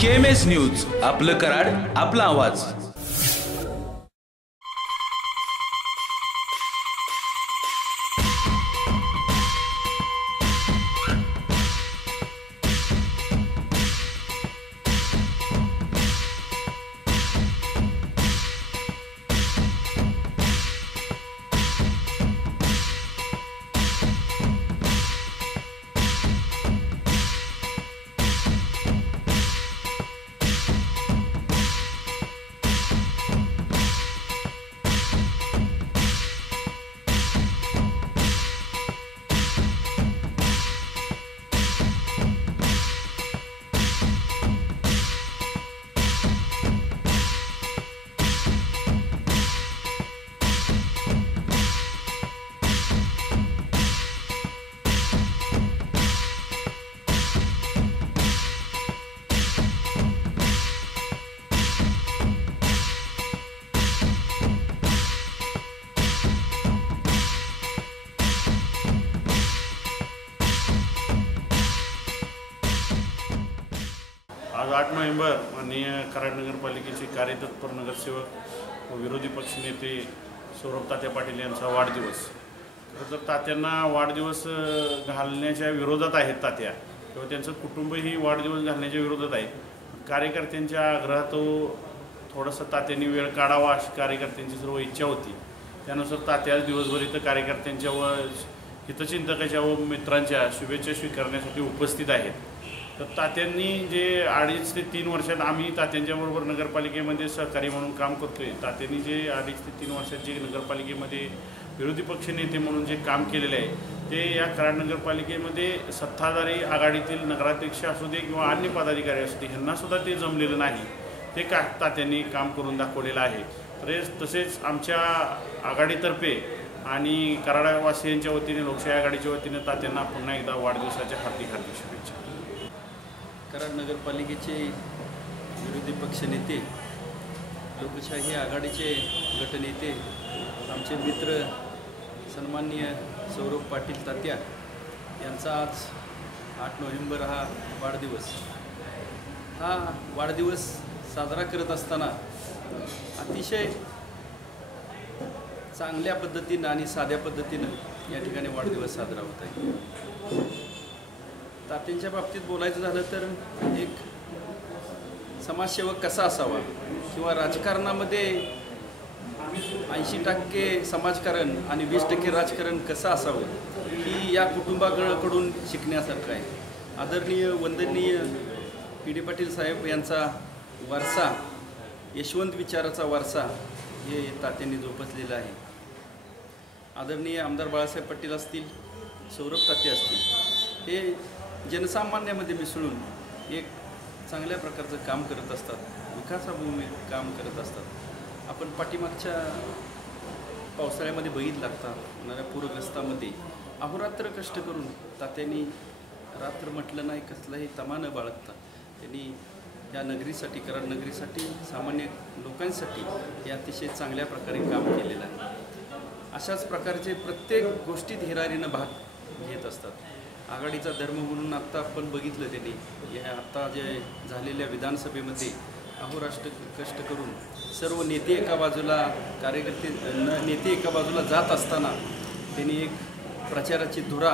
KMS news, आपलं कराड, आपला आवाज. आज 8 नोव्हेंबर माननीय कराड नगरपालिकेचे कार्यतत्पर नगरसेवक व विरोधी पक्षनेते सौरभ तात्या पाटील यांचा वाढदिवस. खरं तर तात्यांना वाढदिवस घालण्याच्या विरोधात आहेत तात्या, किंवा त्यांचं कुटुंबही वाढदिवस घालण्याच्या विरोधात आहे. कार्यकर्त्यांच्या आग्रहातो थोडंसं तात्यांनी वेळ काढावा अशी कार्यकर्त्यांची सर्व इच्छा होती. त्यानुसार तात्या दिवसभर इथं कार्यकर्त्यांच्या व हितचिंतकाच्या व मित्रांच्या शुभेच्छा स्वीकारण्यासाठी उपस्थित आहेत. तर तात्यांनी जे 2.5 ते 3 वर्षात आम्ही तात्यांच्याबरोबर नगरपालिकेमध्ये सहकारी म्हणून काम करतो आहे. तात्यांनी जे 2.5 ते 3 वर्षात जे नगरपालिकेमध्ये विरोधी पक्ष नेते म्हणून जे काम केलेले आहे ते या कराड नगरपालिकेमध्ये सत्ताधारी आघाडीतील नगराध्यक्ष असू दे किंवा अन्य पदाधिकारी असू दे ह्यांनासुद्धा ते जमलेलं नाही. ते तात्यांनी काम करून दाखवलेलं आहे. तसेच आमच्या आघाडीतर्फे आणि कराडवासियांच्या वतीने लोकशाही आघाडीच्या वतीने तात्यांना पुन्हा एकदा वाढदिवसाच्या हार्दिक शुभेच्छा. कराड नगरपालिकेचे विरोधी पक्षनेते, लोकशाही आघाडीचे गटनेते, आमचे मित्र सन्माननीय सौरभ पाटील तात्या यांचा आज 8 नोव्हेंबर हा वाढदिवस. हा वाढदिवस साजरा करत असताना अतिशय चांगल्या पद्धतीनं आणि साध्या पद्धतीनं या ठिकाणी वाढदिवस साजरा होत आहे. तात्यांच्या बाबतीत बोलायचं झालं तर एक समाजसेवक कसा असावा किंवा राजकारणामध्ये 80% समाजकारण आणि 20% राजकारण कसं असावं ही या कुटुंबाकडून शिकण्यासारखं आहे. आदरणीय वंदनीय PD पाटील साहेब यांचा वारसा, यशवंत विचाराचा वारसा हे तात्यांनी जोपासलेला आहे. आदरणीय आमदार बाळासाहेब पाटील असतील, सौरभ तात्या असतील, हे जनसामान्यामध्ये मिसळून एक चांगल्या प्रकारचं काम करत असतात, विकासाभूमी काम करत असतात. आपण पाठीमागच्या पावसाळ्यामध्ये बघितलं लागता होणाऱ्या पूरग्रस्तामध्ये अहोरात्र कष्ट करून तात्यांनी रात्र म्हटलं नाही कसलाही तमा न बाळगता त्यांनी या नगरीसाठी, कराड नगरीसाठी, सामान्य लोकांसाठी हे अतिशय चांगल्या प्रकारे काम केलेलं आहे. अशाच प्रकारचे प्रत्येक गोष्टीत हिरारीनं भाग घेत असतात. आघाडीचा धर्म म्हणून आत्ता आपण बघितलं त्यांनी या आत्ता जे झालेल्या विधानसभेमध्ये अहोरात्र कष्ट करून सर्व नेते एका बाजूला, कार्यकर्ते नेते एका बाजूला जात असताना त्यांनी एक प्रचाराची धुरा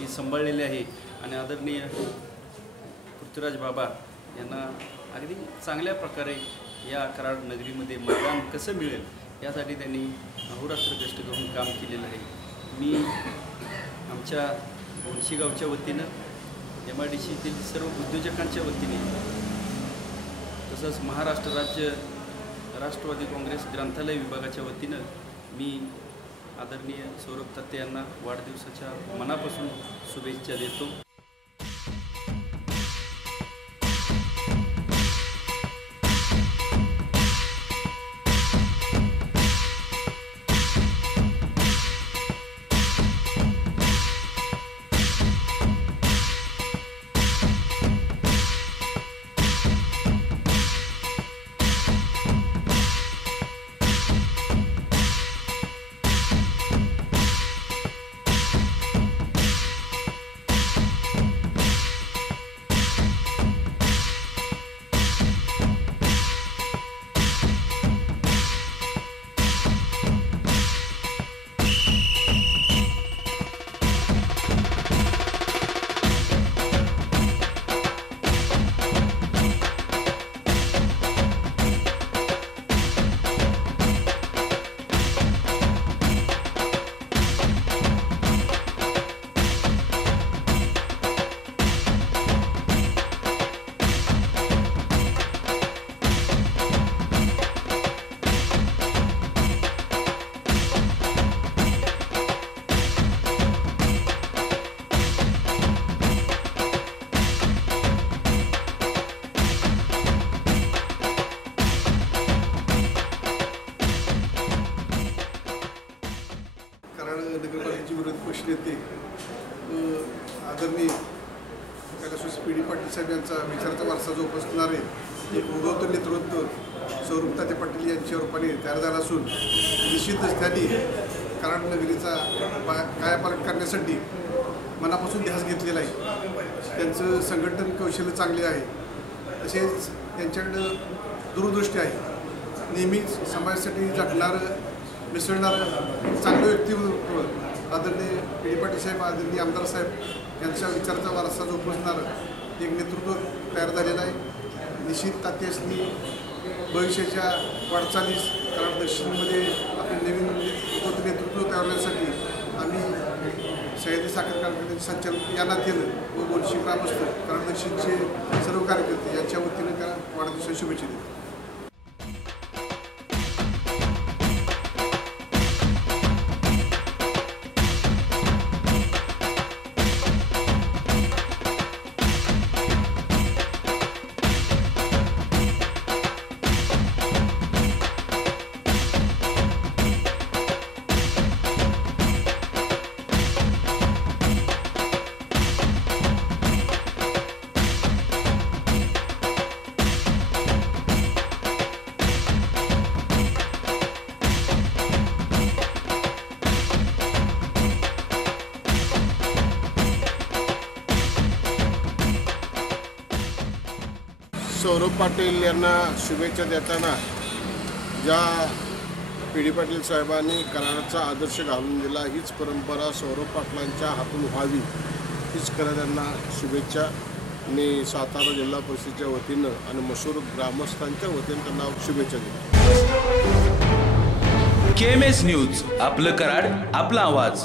ही सांभाळलेली आहे. आणि आदरणीय पृथ्वीराज बाबा यांना अगदी चांगल्या प्रकारे या कराड नगरीमध्ये मतदान कसं मिळेल यासाठी त्यांनी अहोरात्र कष्ट करून काम केलेलं आहे. मी आमच्या मुळशीगावच्या वतीनं, MIDCतील सर्व उद्योजकांच्या वतीने, तसंच महाराष्ट्र राज्य राष्ट्रवादी काँग्रेस ग्रंथालय विभागाच्या वतीनं मी आदरणीय सौरभ तात्या यांना वाढदिवसाच्या मनापासून शुभेच्छा देतो. नेते आदरणीय कैलासवासी पी डी पाटील साहेब यांचा विचाराचा वारसा जोपासणारे एक उगवतं नेतृत्व स्वरूप तात्या पाटील यांच्या रूपाने तयार झाला असून निश्चितच त्यांनी कराड नगरीचा कायापालट करण्यासाठी मनापासून ध्यास घेतलेला आहे. त्यांचं संघटन कौशल्य चांगले आहे, तसेच त्यांच्याकडं दूरदृष्टी आहे. नेहमीच समाजासाठी झटणारं मिसळणारं चांगलं व्यक्तिमत्व आदरणीय पी डी पाटील साहेब, आदरणीय आमदार साहेब यांच्या विचाराचा वारसा जोपासणारं एक नेतृत्व तयार झालेलं आहे. निश्चित तात्यासनी भविष्याच्या वाटचालीस कराड दक्षिणमध्ये आपले नवीन नेतृत्व तयार करण्यासाठी आम्ही सह्याद्री साखर कारखान्याचे संचालक या नात्यानं व बोलशी ग्रामस्थ कराड दक्षिणचे सर्व कार्यकर्ते यांच्या वतीनं त्याला वाढदिवसाच्या शुभेच्छा देतो. सौरभ पाटील यांना शुभेच्छा देताना ज्या पी डी पाटील साहेबांनी कराडाचा आदर्श घालून दिला, हीच परंपरा सौरभ पाटलांच्या हातून व्हावी हीच खरं त्यांना शुभेच्छा मी सातारा जिल्हा परिषदेच्या वतीनं आणि मसूर ग्रामस्थांच्या वतीनं त्यांना शुभेच्छा देतो. KMS न्यूज, आपलं कराड, आपला आवाज.